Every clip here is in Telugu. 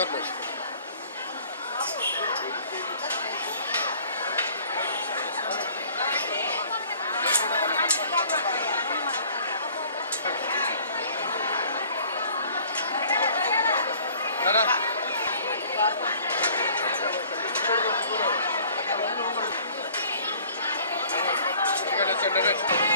göstermiyor. Gracias.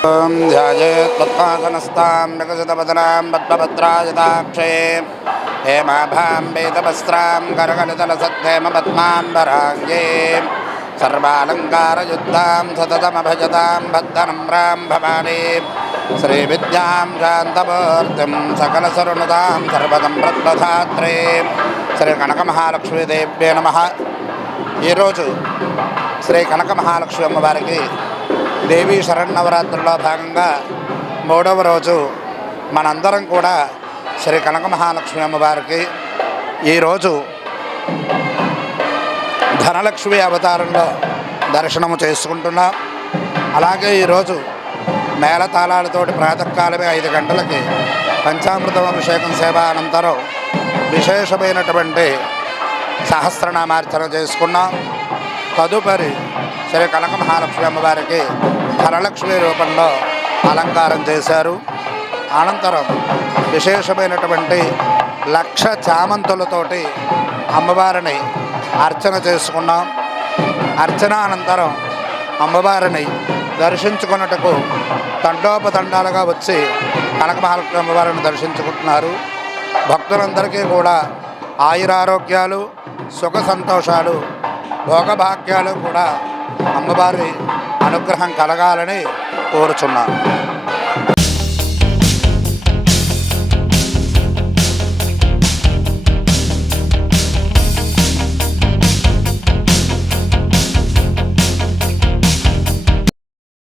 ॐ ध्यायेत् पद्मासनस्तां नगसितपदनां पद्मभद्रायताक्षे हेमाभां वेदवस्त्रां करकलितलसद्धेम पद्माम्बराङ्गे सर्वालङ्कारयुक्तां सततमभजतां भक्तनम्रां भवानी श्रीविद्यां शान्तमूर्तिं सकलसरुणतां सर्वदं प्रद्बधात्रे శ్రీ నమః ఈరోజు శ్రీ కనక మహాలక్ష్మి అమ్మవారికి దేవీ శరన్నవరాత్రుల్లో భాగంగా మూడవ రోజు మనందరం కూడా శ్రీ కనక మహాలక్ష్మి అమ్మవారికి ఈరోజు ధనలక్ష్మి అవతారంలో దర్శనము చేసుకుంటున్నాం. అలాగే ఈరోజు మేళతాళాలతోటి ప్రాతకాలమే ఐదు గంటలకి పంచామృతం అభిషేకం సేవ అనంతరం విశేషమైనటువంటి సహస్రనామార్చన చేసుకున్నాం. తదుపరి శ్రీ కనక మహాలక్ష్మి అమ్మవారికి ధనలక్ష్మి రూపంలో అలంకారం చేశారు. అనంతరం విశేషమైనటువంటి లక్ష చామంతులతోటి అమ్మవారిని అర్చన చేసుకున్నాం. అర్చన అనంతరం అమ్మవారిని దర్శించుకున్నటకు తండోపతండాలుగా వచ్చి కనక మహాలక్ష్మి అమ్మవారిని దర్శించుకుంటున్నారు. భక్తులందరికీ కూడా ఆయురారోగ్యాలు సుఖ సంతోషాలు భోగభాగ్యాలు కూడా అమ్మవారి అనుగ్రహం కలగాలని కోరుచున్నాను.